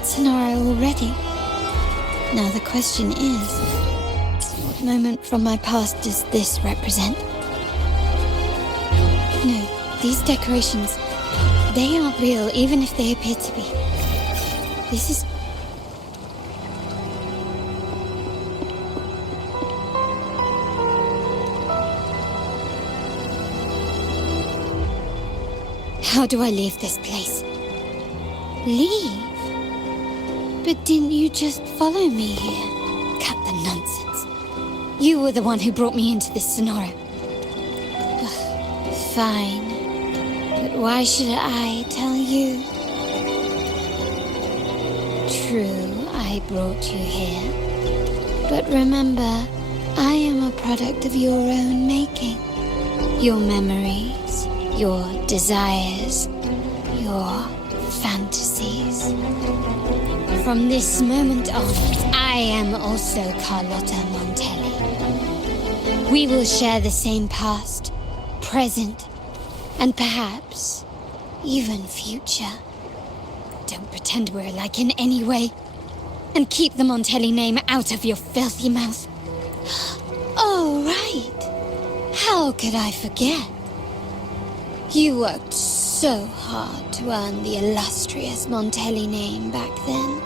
that scenario already. Now the question is, what moment from my past does this represent? No, these decorations, they aren't real, even if they appear to be. This is... How do I leave this place? Leave? But didn't you just follow me here? Cut the nonsense. You were the one who brought me into this scenario. Ugh, fine. But why should I tell you? True, I brought you here. But remember, I am a product of your own making. Your memories, your desires, your fantasies. From this moment on, I am also Carlotta Montelli. We will share the same past, present, and perhaps even future. Don't pretend we're alike in any way, and keep the Montelli name out of your filthy mouth. Oh, right. How could I forget? You worked so hard to earn the illustrious Montelli name back then.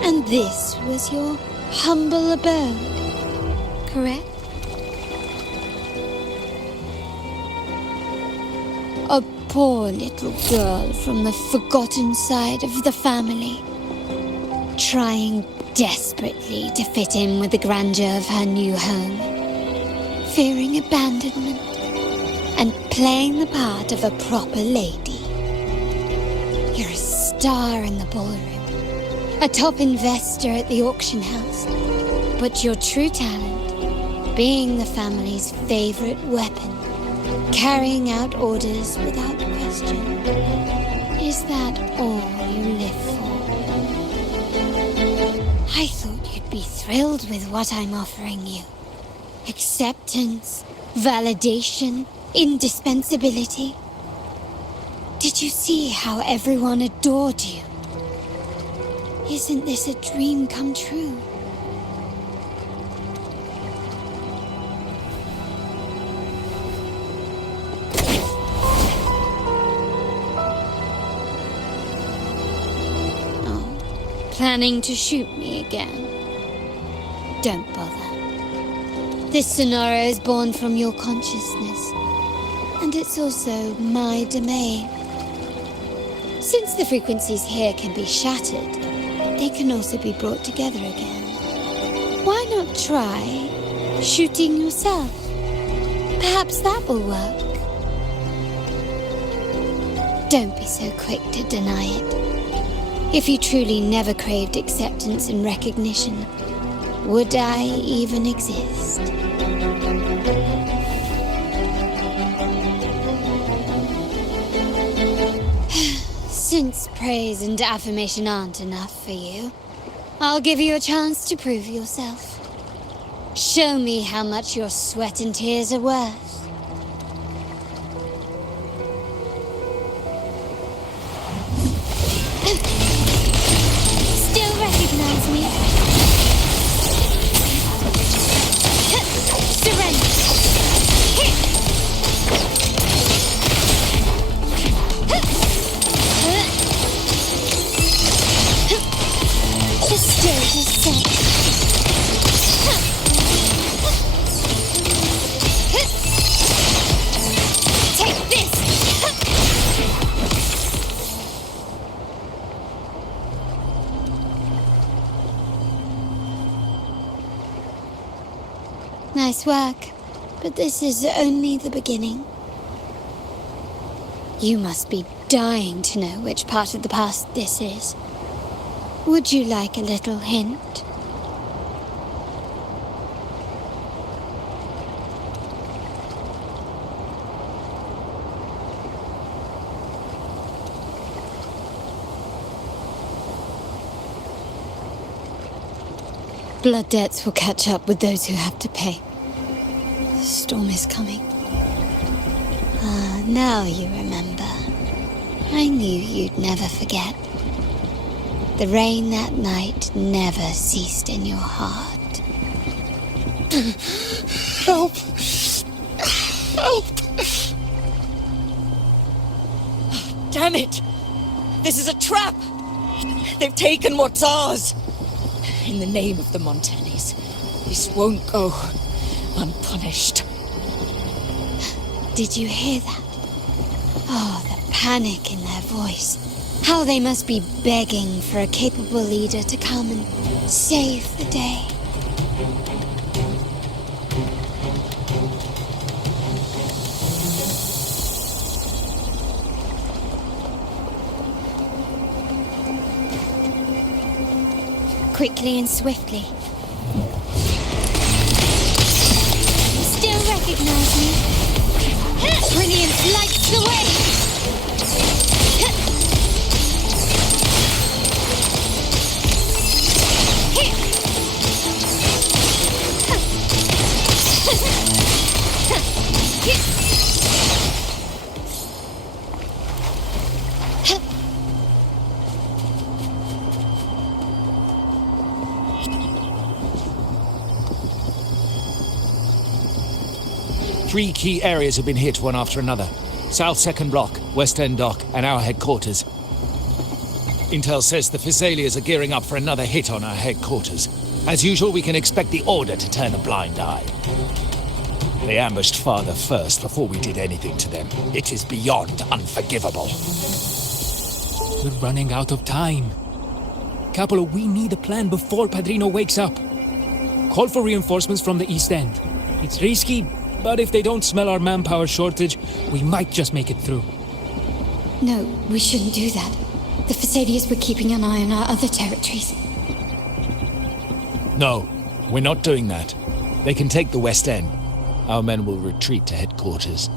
And this was your humble abode, correct? A poor little girl from the forgotten side of the family, trying desperately to fit in with the grandeur of her new home, fearing abandonment, and playing the part of a proper lady. You're a star in the ballroom, a top investor at the auction house, but your true talent, being the family's favorite weapon, carrying out orders without question. Is that all you live for? I thought you'd be thrilled with what I'm offering you. Acceptance, validation, indispensability. Did you see how everyone adored you? Isn't this a dream come true? Oh, planning to shoot me again? Don't bother. This scenario is born from your consciousness, and it's also my domain. Since the frequencies here can be shattered, they can also be brought together again. Why not try shooting yourself? Perhaps that will work. Don't be so quick to deny it. If you truly never craved acceptance and recognition, would I even exist? Since praise and affirmation aren't enough for you, I'll give you a chance to prove yourself. Show me how much your sweat and tears are worth. Still recognize me? Surrender! The stage is set. Take this! Nice work, but this is only the beginning. You must be dying to know which part of the past this is. Would you like a little hint? Blood debts will catch up with those who have to pay. The storm is coming. Ah, now you remember. I knew you'd never forget. The rain that night never ceased in your heart. Help! Help! Damn it! This is a trap! They've taken what's ours! In the name of the Montellis, this won't go unpunished. Did you hear that? Oh, the panic in their voice. How they must be begging for a capable leader to come and save the day. Quickly and swiftly. Still recognize me? Brilliance lights the way! Three key areas have been hit one after another. South Second Block, West End Dock, and our headquarters. Intel says the Thessalians are gearing up for another hit on our headquarters. As usual, we can expect the Order to turn a blind eye. They ambushed Father first before we did anything to them. It is beyond unforgivable. We're running out of time. Capola, we need a plan before Padrino wakes up. Call for reinforcements from the East End. It's risky, but if they don't smell our manpower shortage, we might just make it through. No, we shouldn't do that. The Thessalians were keeping an eye on our other territories. No, we're not doing that. They can take the West End. Our men will retreat to headquarters.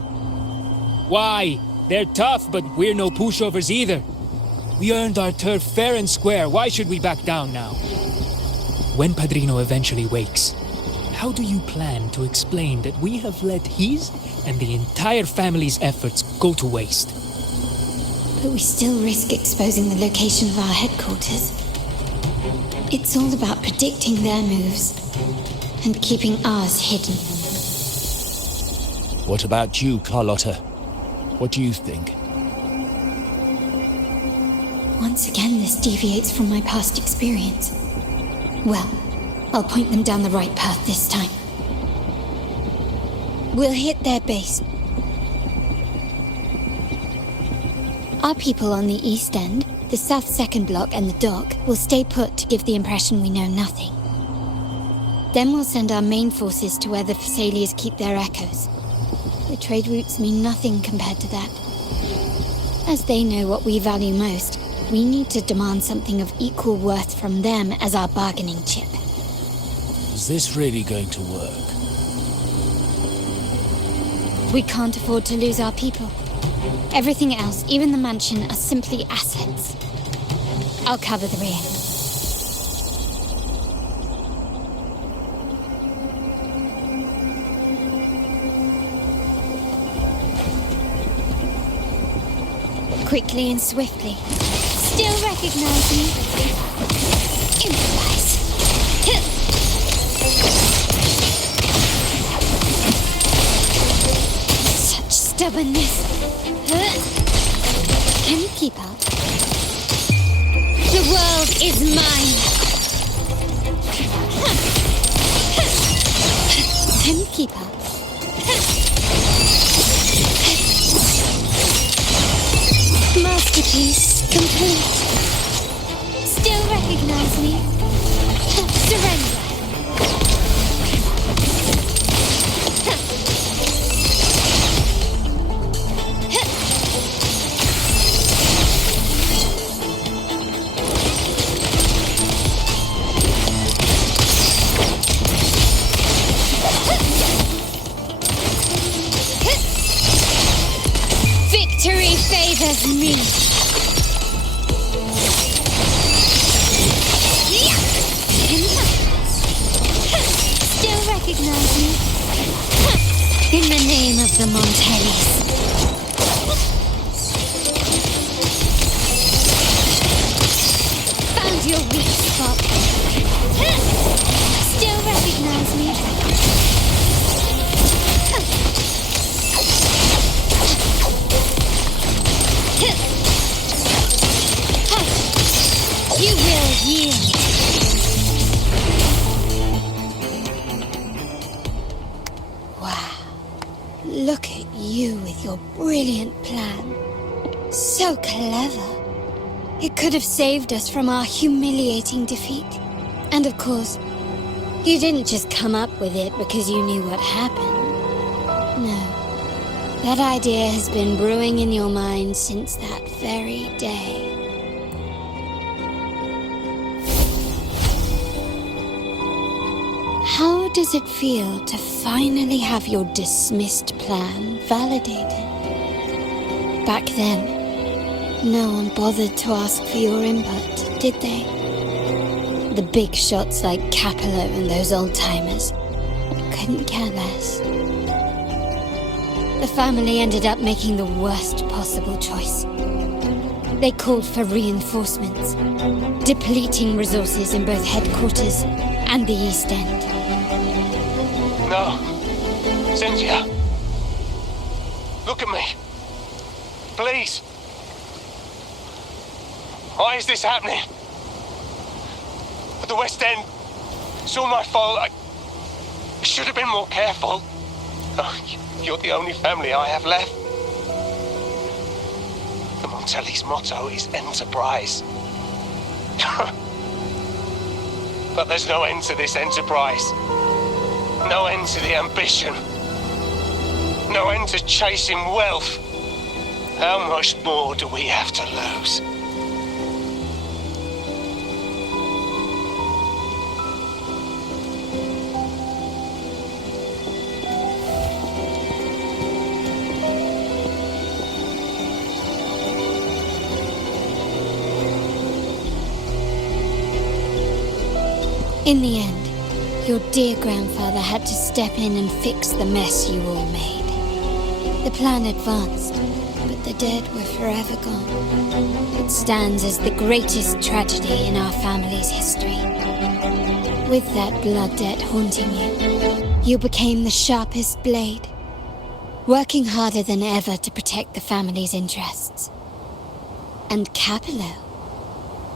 Why? They're tough, but we're no pushovers either. We earned our turf fair and square. Why should we back down now? When Padrino eventually wakes, how do you plan to explain that we have let his and the entire family's efforts go to waste? But we still risk exposing the location of our headquarters. It's all about predicting their moves and keeping ours hidden. What about you, Carlotta? What do you think? Once again, this deviates from my past experience. Well, I'll point them down the right path this time. We'll hit their base. Our people on the East End, the South Second Block and the Dock will stay put to give the impression we know nothing. Then we'll send our main forces to where the Thessalians keep their echoes. The trade routes mean nothing compared to that. As they know what we value most, we need to demand something of equal worth from them as our bargaining chip. Is this really going to work? We can't afford to lose our people. Everything else, even the mansion, are simply assets. I'll cover the rear. Quickly and swiftly. Still recognize me? Improvise. Such stubbornness. Can you keep up? The world is mine. Can you keep up? Masterpiece complete. Still recognize me? Surrender. Victory favors me. Still recognize me? In the name of the Montellis. Found yield. Wow. Look at you with your brilliant plan. So clever. It could have saved us from our humiliating defeat. And of course, you didn't just come up with it because you knew what happened. No. That idea has been brewing in your mind since that very day. How does it feel to finally have your dismissed plan validated? Back then, no one bothered to ask for your input, did they? The big shots like Capello and those old-timers couldn't care less. The family ended up making the worst possible choice. They called for reinforcements, depleting resources in both headquarters and the East End. No. Cynthia. Look at me. Please. Why is this happening? At the West End. It's all my fault. I should have been more careful. Oh, you're the only family I have left. The Montelli's motto is enterprise. But there's no end to this enterprise. No end to the ambition. No end to chasing wealth. How much more do we have to lose? In the end, your dear grandfather had to step in and fix the mess you all made. The plan advanced, but the dead were forever gone. It stands as the greatest tragedy in our family's history. With that blood debt haunting you, you became the sharpest blade, working harder than ever to protect the family's interests. And Capello?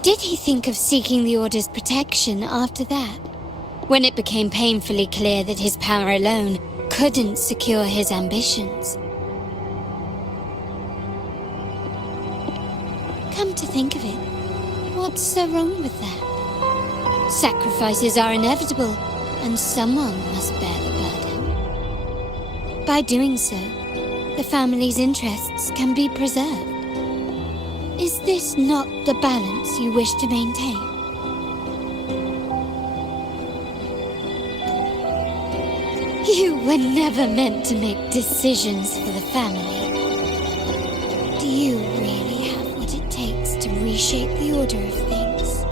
Did he think of seeking the Order's protection after that? When it became painfully clear that his power alone couldn't secure his ambitions. Come to think of it, what's so wrong with that? Sacrifices are inevitable, and someone must bear the burden. By doing so, the family's interests can be preserved. Is this not the balance you wish to maintain? You were never meant to make decisions for the family. Do you really have what it takes to reshape the order of things?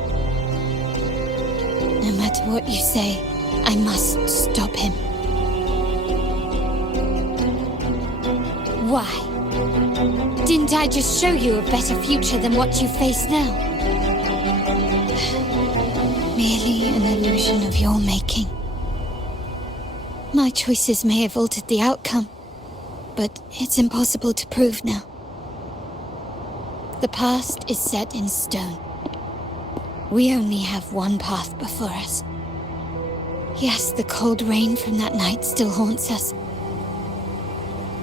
No matter what you say, I must stop him. Why? Didn't I just show you a better future than what you face now? Merely an illusion of your making. My choices may have altered the outcome, but it's impossible to prove now. The past is set in stone. We only have one path before us. Yes, the cold rain from that night still haunts us.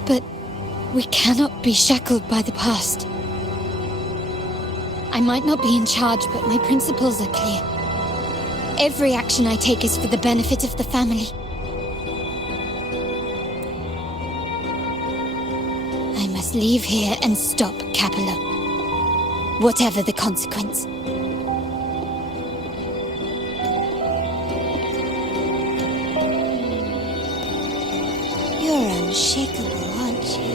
But we cannot be shackled by the past. I might not be in charge, but my principles are clear. Every action I take is for the benefit of the family. I must leave here and stop Capello, whatever the consequence. You're unshakable, aren't you?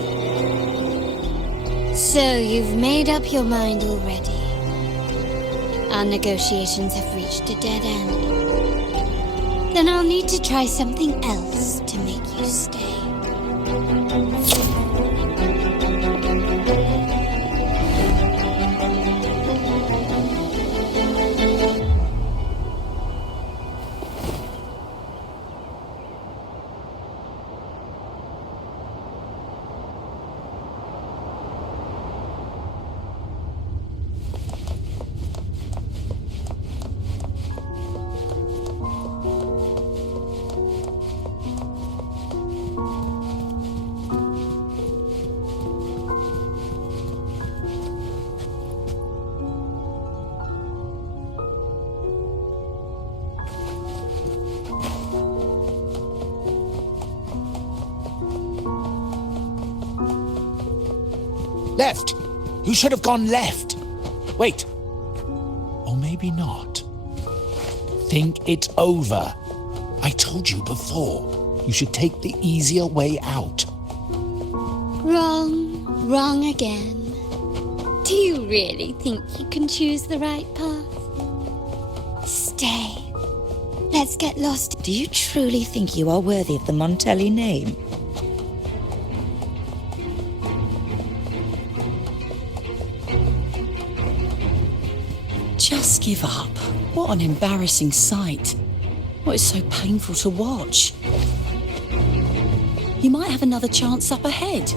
So you've made up your mind already. Our negotiations have reached a dead end. Then I'll need to try something else to make you stay. Left! You should have gone left! Wait. Or maybe not. Think it over. I told you before. You should take the easier way out. Wrong again. Do you really think you can choose the right path? Stay. Let's get lost. Do you truly think you are worthy of the Montelli name? Just give up. What an embarrassing sight. What is so painful to watch? You might have another chance up ahead.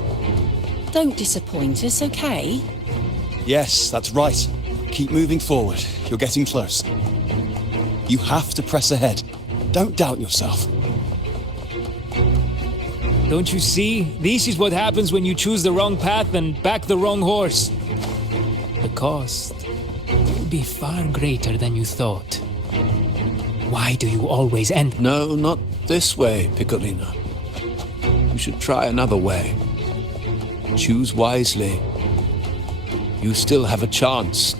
Don't disappoint us, okay? Yes, that's right. Keep moving forward. You're getting close. You have to press ahead. Don't doubt yourself. Don't you see? This is what happens when you choose the wrong path and back the wrong horse. The cost will be far greater than you thought. Why do you always end? No, not this way, Piccolino. You should try another way. Choose wisely. You still have a chance.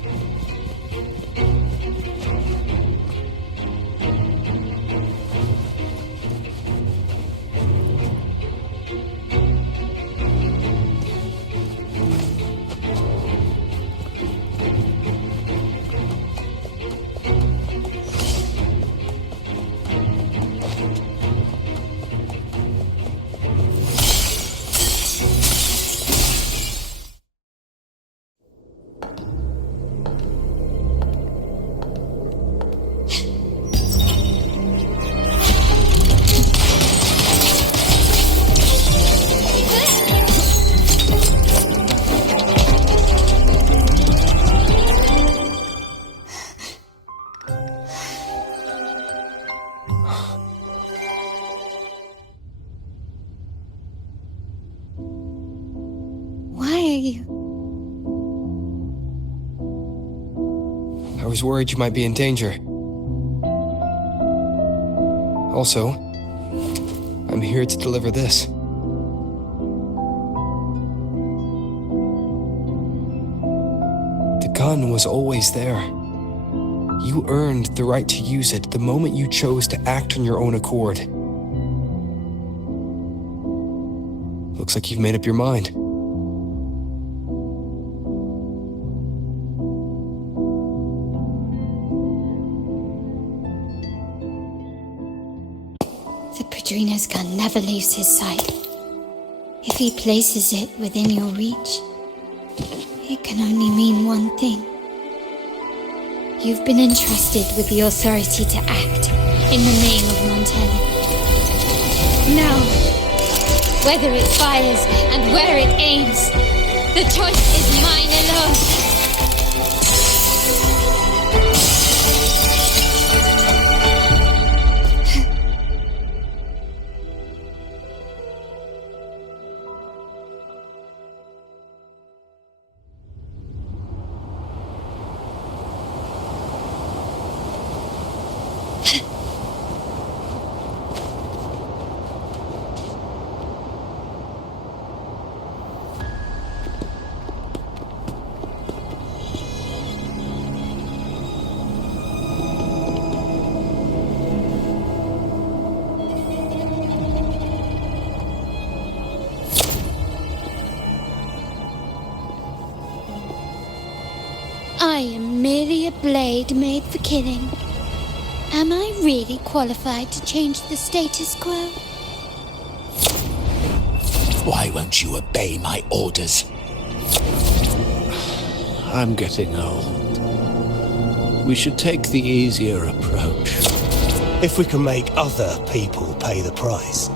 I was worried you might be in danger. Also, I'm here to deliver this. The gun was always there. You earned the right to use it the moment you chose to act on your own accord. Looks like you've made up your mind. Padrino's gun never leaves his sight. If he places it within your reach, it can only mean one thing. You've been entrusted with the authority to act in the name of Montelli. Now, whether it fires and where it aims, the choice is mine alone. I am merely a blade made for killing. Am I really qualified to change the status quo? Why won't you obey my orders? I'm getting old. We should take the easier approach. If we can make other people pay the price.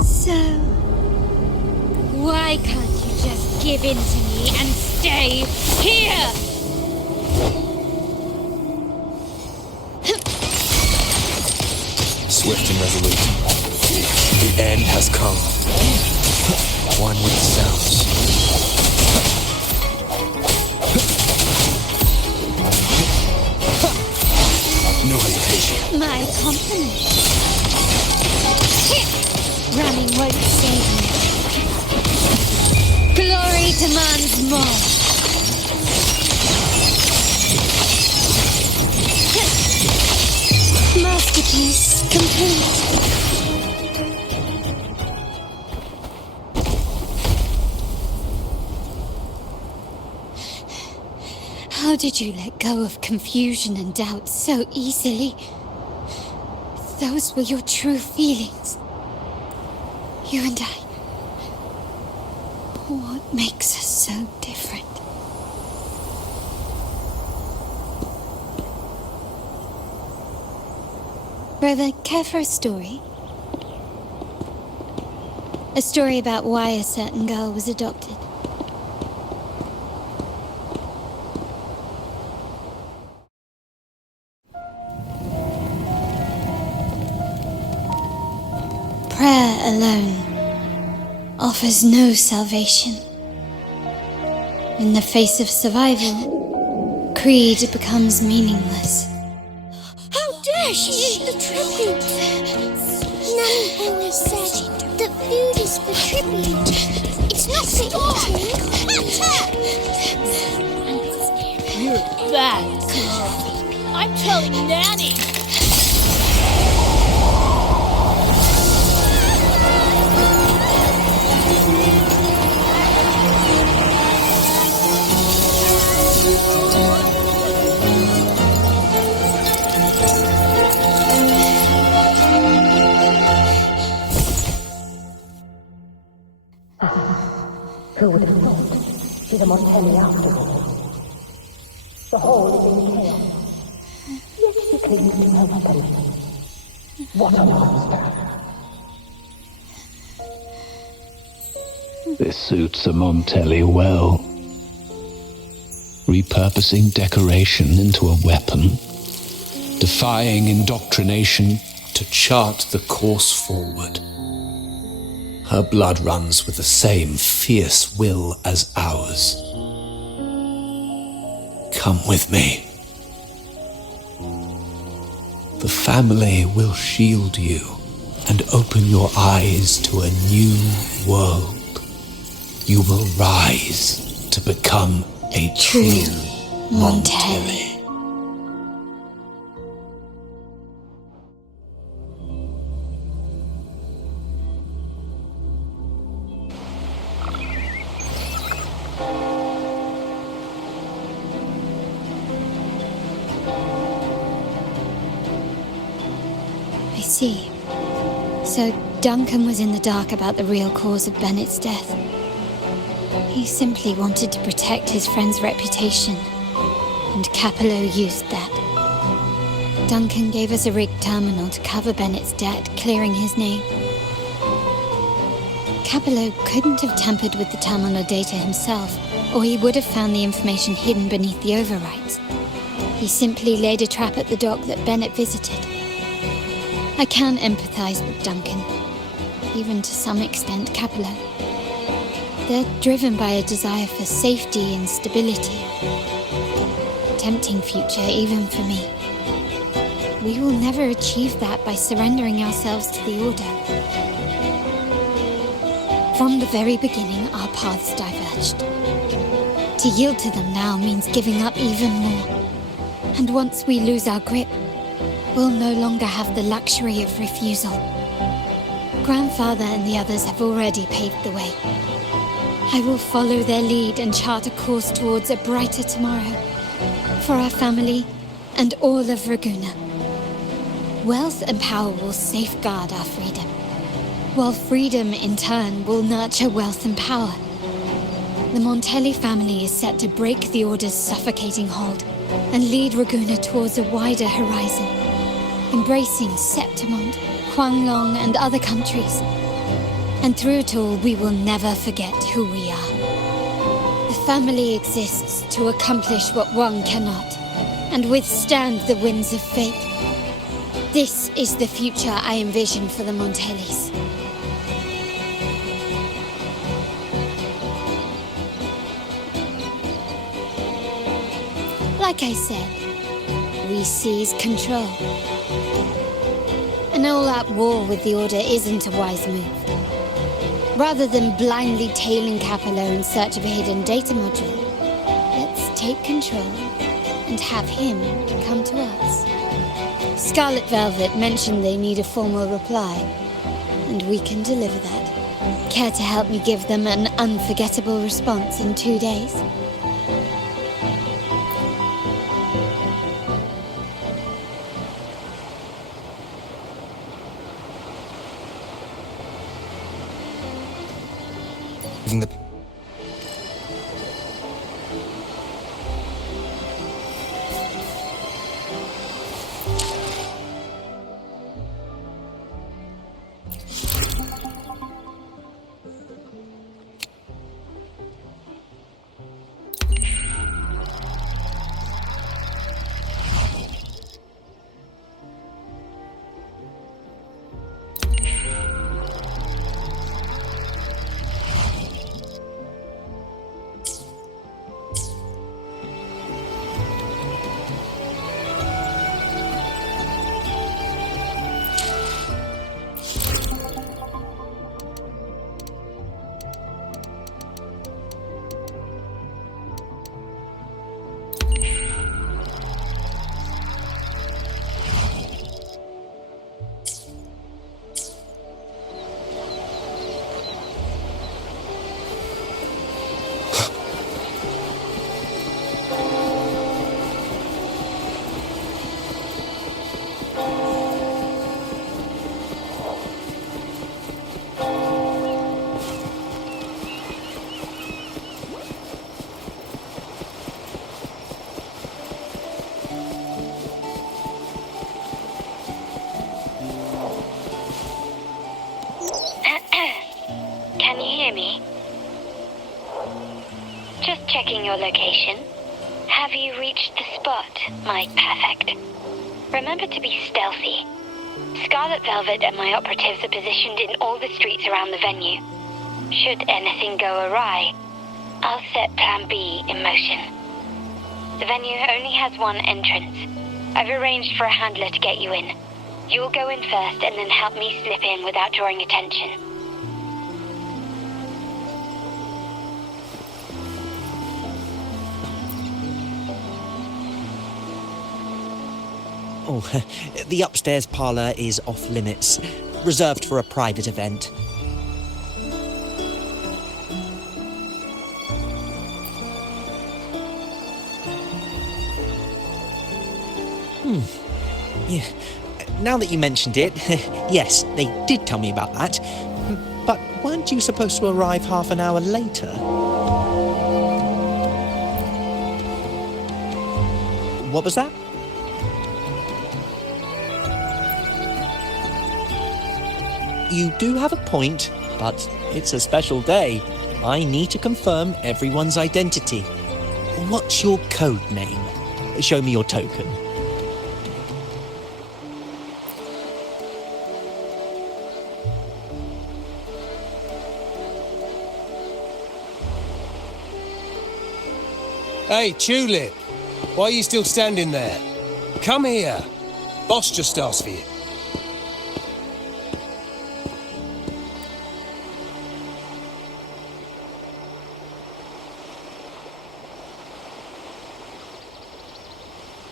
So, why can't you just give in to me and stay here? Swift and resolute. The end has come. One with the sounds. No hesitation. My compliment. Running won't save me. Glory demands more. Masterpiece complete. How did you let go of confusion and doubt so easily? Those were your true feelings. You and I. What makes us so different? Rover, care for a story? A story about why a certain girl was adopted. Prayer alone offers no salvation. In the face of survival, creed becomes meaningless. How dare she eat the tribute? Nanny always said that food is for tribute. It's not for eating. You're bad, girl. I'm telling Nanny. Who would have thought? She's a Montelli after all. The hall is in chaos. Yet she clings to her weapon. What a monster! This suits a Montelli well. Repurposing decoration into a weapon, defying indoctrination to chart the course forward. Her blood runs with the same fierce will as ours. Come with me. The family will shield you and open your eyes to a new world. You will rise to become a true Montelli. I see. So Duncan was in the dark about the real cause of Bennett's death. He simply wanted to protect his friend's reputation, and Capello used that. Duncan gave us a rigged terminal to cover Bennett's debt, clearing his name. Capello couldn't have tampered with the terminal data himself, or he would have found the information hidden beneath the overwrites. He simply laid a trap at the dock that Bennett visited. I can empathize with Duncan, even to some extent Capello. They're driven by a desire for safety and stability. Tempting future, even for me. We will never achieve that by surrendering ourselves to the Order. From the very beginning, our paths diverged. To yield to them now means giving up even more. And once we lose our grip, we'll no longer have the luxury of refusal. Grandfather and the others have already paved the way. I will follow their lead and chart a course towards a brighter tomorrow. For our family and all of Raguna. Wealth and power will safeguard our freedom, while freedom in turn will nurture wealth and power. The Montelli family is set to break the Order's suffocating hold and lead Raguna towards a wider horizon, embracing Septimont, Huanglong, and other countries. And through it all, we will never forget who we are. The family exists to accomplish what one cannot, and withstand the winds of fate. This is the future I envision for the Montellis. Like I said, we we seize control. An all-out war with the Order isn't a wise move. Rather than blindly tailing Capello in search of a hidden data module, let's take control and have him come to us. Scarlet Velvet mentioned they need a formal reply, and we can deliver that. Care to help me give them an unforgettable response in 2 days? Can you hear me? Just checking your location. Have you reached the spot, my perfect? Remember to be stealthy. Scarlet Velvet and my operatives are positioned in all the streets around the venue. Should anything go awry, I'll set Plan B in motion. The venue only has one entrance. I've arranged for a handler to get you in. You'll go in first and then help me slip in without drawing attention. Oh, the upstairs parlour is off limits, reserved for a private event. Yeah. Now that you mentioned it, yes, they did tell me about that. But weren't you supposed to arrive half an hour later? What was that? You do have a point, but it's a special day. I need to confirm everyone's identity. What's your code name? Show me your token. Hey, Tulip! Why are you still standing there? Come here. Boss just asked for you.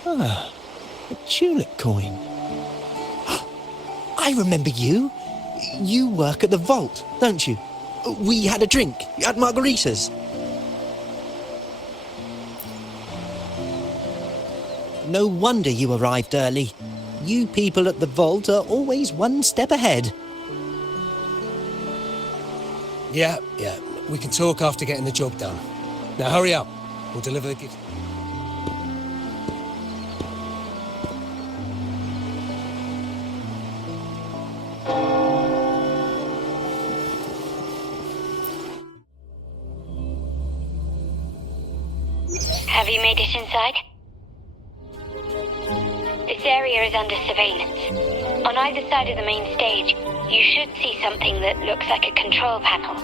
Ah, a tulip coin. I remember you. You work at the vault, don't you? We had a drink at Margarita's. No wonder you arrived early. You people at the vault are always one step ahead. Yeah. We can talk after getting the job done. Now hurry up. We'll deliver the gift. Have you made it inside? This area is under surveillance. On either side of the main stage, you should see something that looks like a control panel.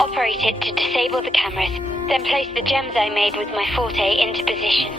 Operate it to disable the cameras, then place the gems I made with my forte into position.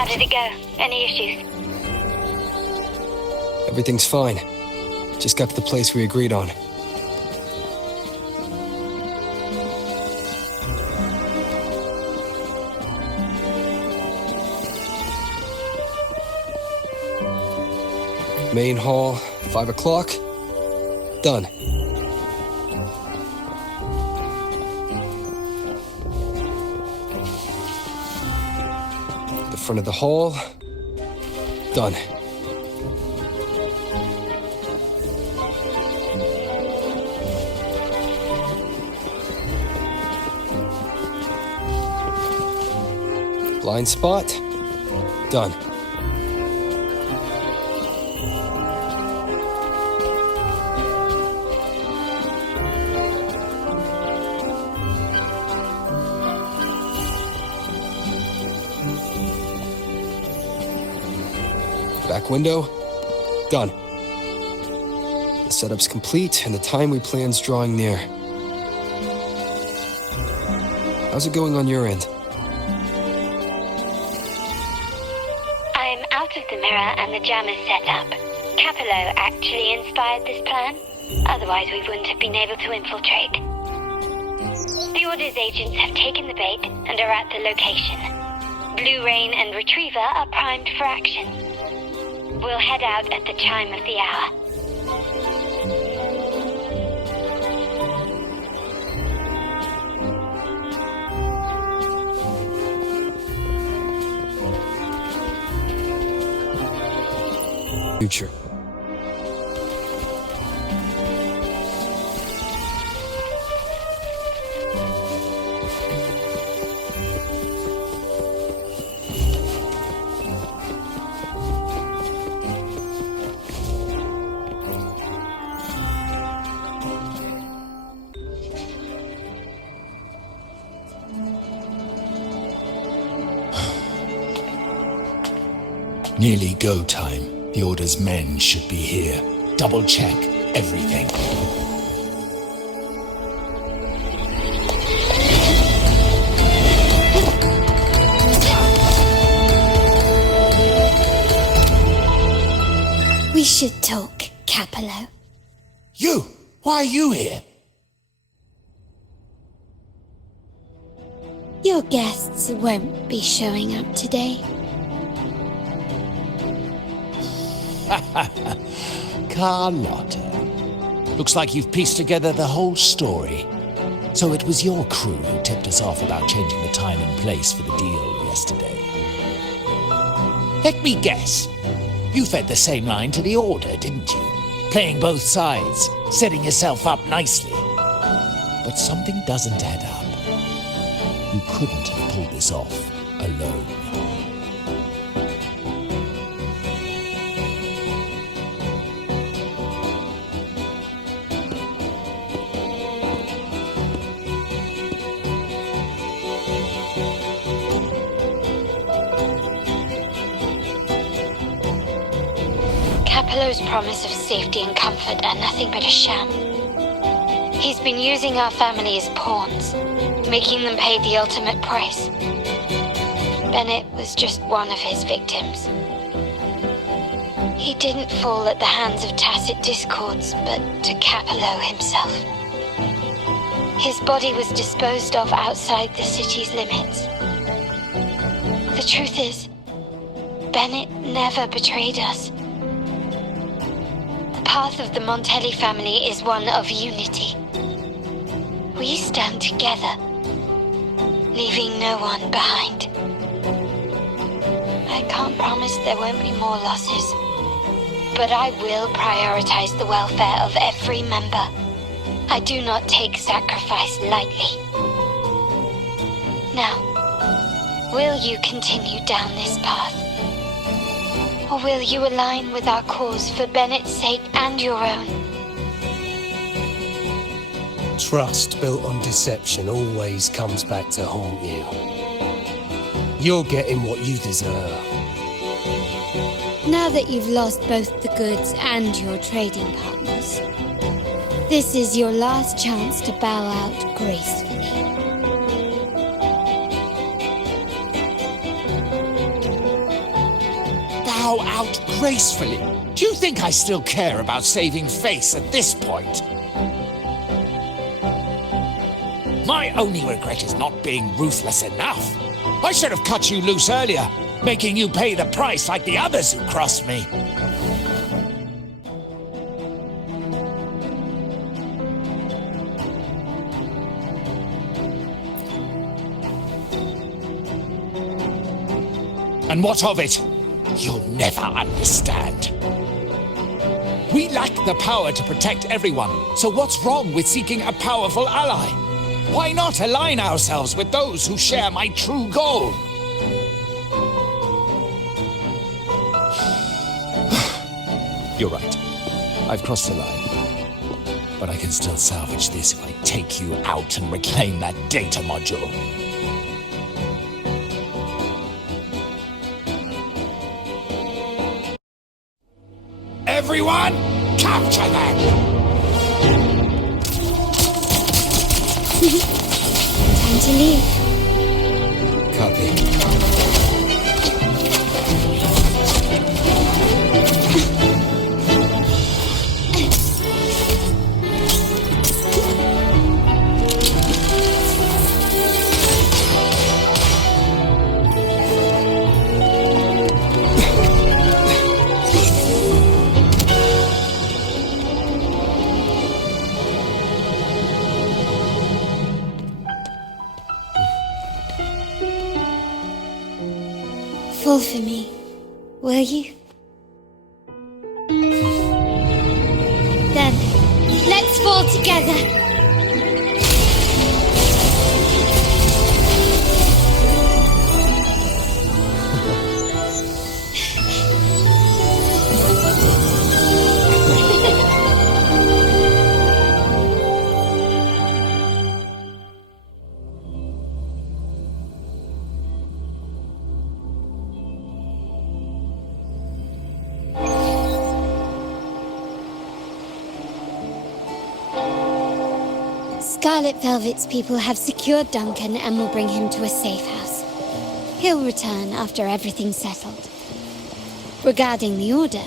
How did it go? Any issues? Everything's fine. Just got to the place we agreed on. Main hall, 5 o'clock. Done. The front of the hall. Done. Blind spot. Done. Back window, done. The setup's complete and the time we plan's drawing near. How's it going on your end? I'm out of the mirror and the jam is set up. Capello actually inspired this plan. Otherwise we wouldn't have been able to infiltrate. The Order's agents have taken the bait and are at the location. Blue Rain and Retriever are primed for action. We'll head out at the chime of the hour. Future. Nearly go time. The Order's men should be here. Double check everything. We should talk, Capello. You! Why are you here? Your guests won't be showing up today. Carlotta. Looks like you've pieced together the whole story. So it was your crew who tipped us off about changing the time and place for the deal yesterday. Let me guess. You fed the same line to the Order, didn't you? Playing both sides, setting yourself up nicely. But something doesn't add up. You couldn't have pulled this off alone. Capello's promise of safety and comfort are nothing but a sham. He's been using our family as pawns, making them pay the ultimate price. Bennett was just one of his victims. He didn't fall at the hands of tacit discords, but to Capello himself. His body was disposed of outside the city's limits. The truth is, Bennett never betrayed us. The path of the Montelli family is one of unity. We stand together, leaving no one behind. I can't promise there won't be more losses, but I will prioritize the welfare of every member. I do not take sacrifice lightly. Now, will you continue down this path? Or will you align with our cause for Bennett's sake and your own? Trust built on deception always comes back to haunt you. You're getting what you deserve. Now that you've lost both the goods and your trading partners, this is your last chance to bow out gracefully. bow out gracefully. Do you think I still care about saving face at this point? My only regret is not being ruthless enough. I should have cut you loose earlier, making you pay the price like the others who crossed me. And what of it? You'll never understand. We lack the power to protect everyone, so what's wrong with seeking a powerful ally? Why not align ourselves with those who share my true goal? You're right. I've crossed the line. But I can still salvage this if I take you out and reclaim that data module. Everyone, capture them! Time to leave. Copy. Fall for me, will you? Then, let's fall together. Scarlet Velvet's people have secured Duncan and will bring him to a safe house. He'll return after everything's settled. Regarding the Order,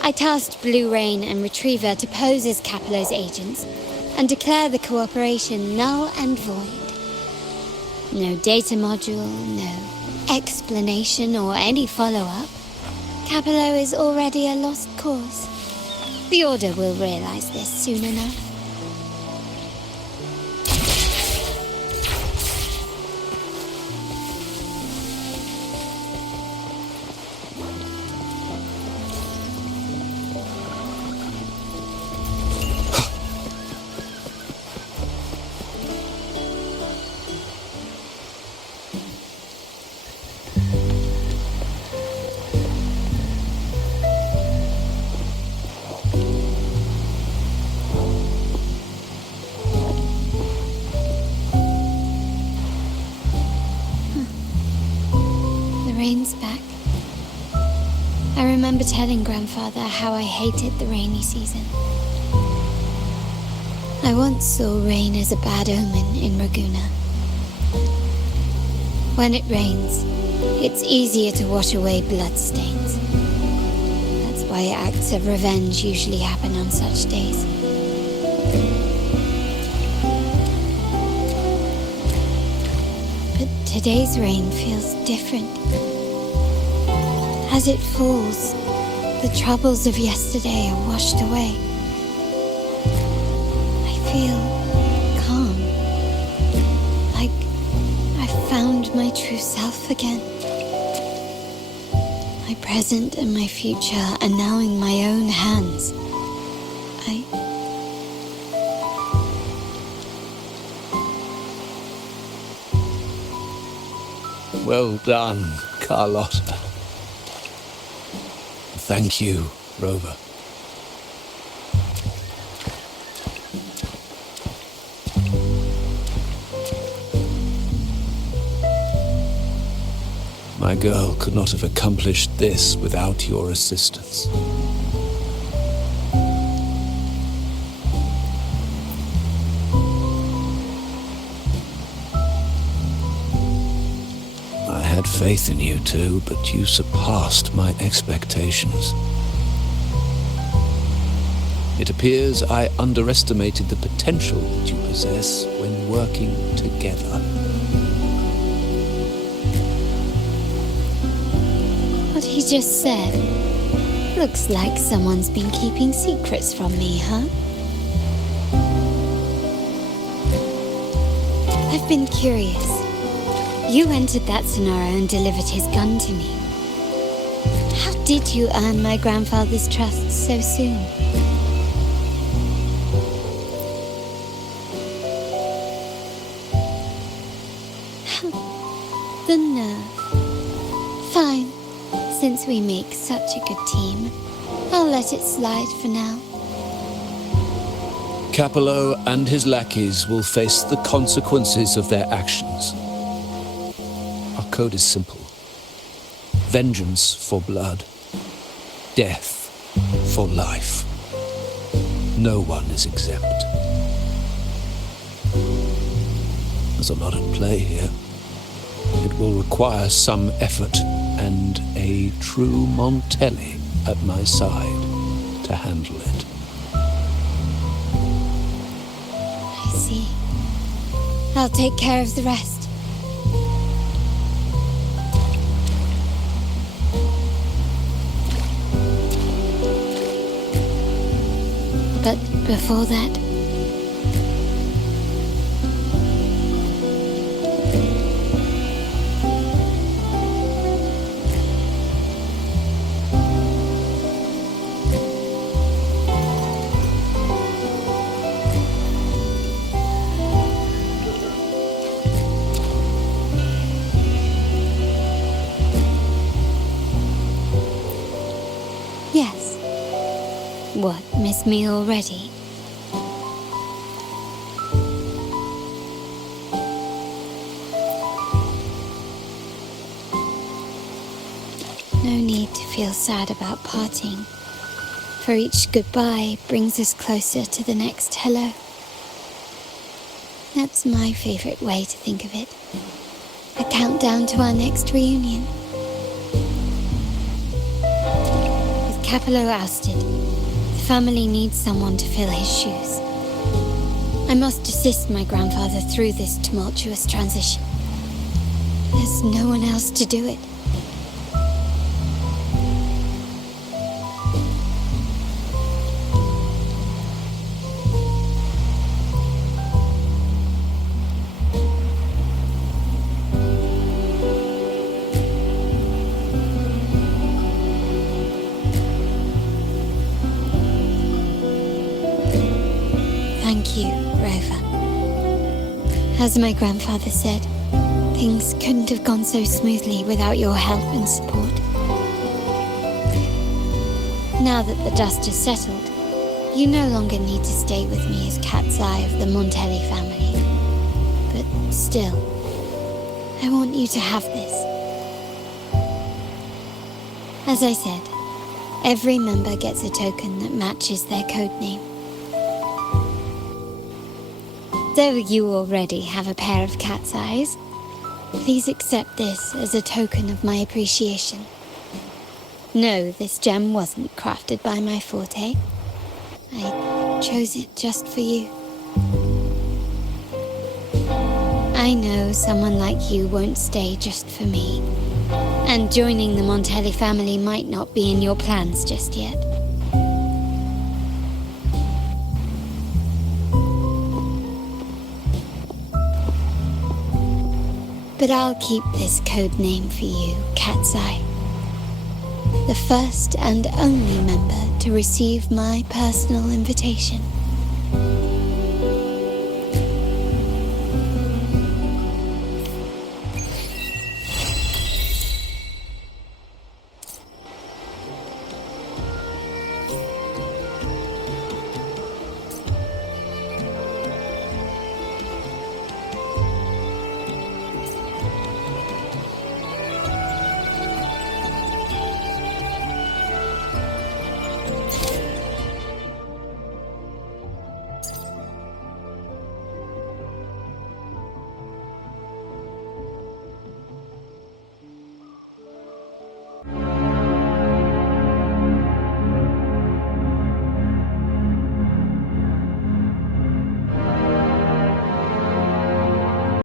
I tasked Blue Rain and Retriever to pose as Capello's agents and declare the cooperation null and void. No data module, no explanation or any follow-up. Capello is already a lost cause. The Order will realize this soon enough. Rain's back. I remember telling Grandfather how I hated the rainy season. I once saw rain as a bad omen in Raguna. When it rains, it's easier to wash away bloodstains. That's why acts of revenge usually happen on such days. But today's rain feels different. As it falls, the troubles of yesterday are washed away. I feel calm, like I've found my true self again. My present and my future are now in my own hands. Well done, Carlotta. Thank you, Rover. My girl could not have accomplished this without your assistance. I had faith in you too, but you surpassed my expectations. It appears I underestimated the potential that you possess when working together. What he just said. Looks like someone's been keeping secrets from me, huh? I've been curious. You entered that Sonaro and delivered his gun to me. How did you earn my grandfather's trust so soon? The nerve. Fine. Since we make such a good team, I'll let it slide for now. Capello and his lackeys will face the consequences of their actions. Our code is simple. Vengeance for blood. Death for life. No one is exempt. There's a lot at play here. It will require some effort and a true Montelli at my side to handle it. I see. I'll take care of the rest. But before that, yes. What, miss me already? No need to feel sad about parting, for each goodbye brings us closer to the next hello. That's my favorite way to think of it. A countdown to our next reunion. With Capello ousted, the family needs someone to fill his shoes. I must assist my grandfather through this tumultuous transition. There's no one else to do it. Thank you, Rover. As my grandfather said, things couldn't have gone so smoothly without your help and support. Now that the dust has settled, you no longer need to stay with me as Cat's Eye of the Montelli family. But still, I want you to have this. As I said, every member gets a token that matches their code name. Though you already have a pair of cat's eyes, please accept this as a token of my appreciation. No, this gem wasn't crafted by my forte. I chose it just for you. I know someone like you won't stay just for me, and joining the Montelli family might not be in your plans just yet. But I'll keep this code name for you, Cat's Eye. The first and only member to receive my personal invitation.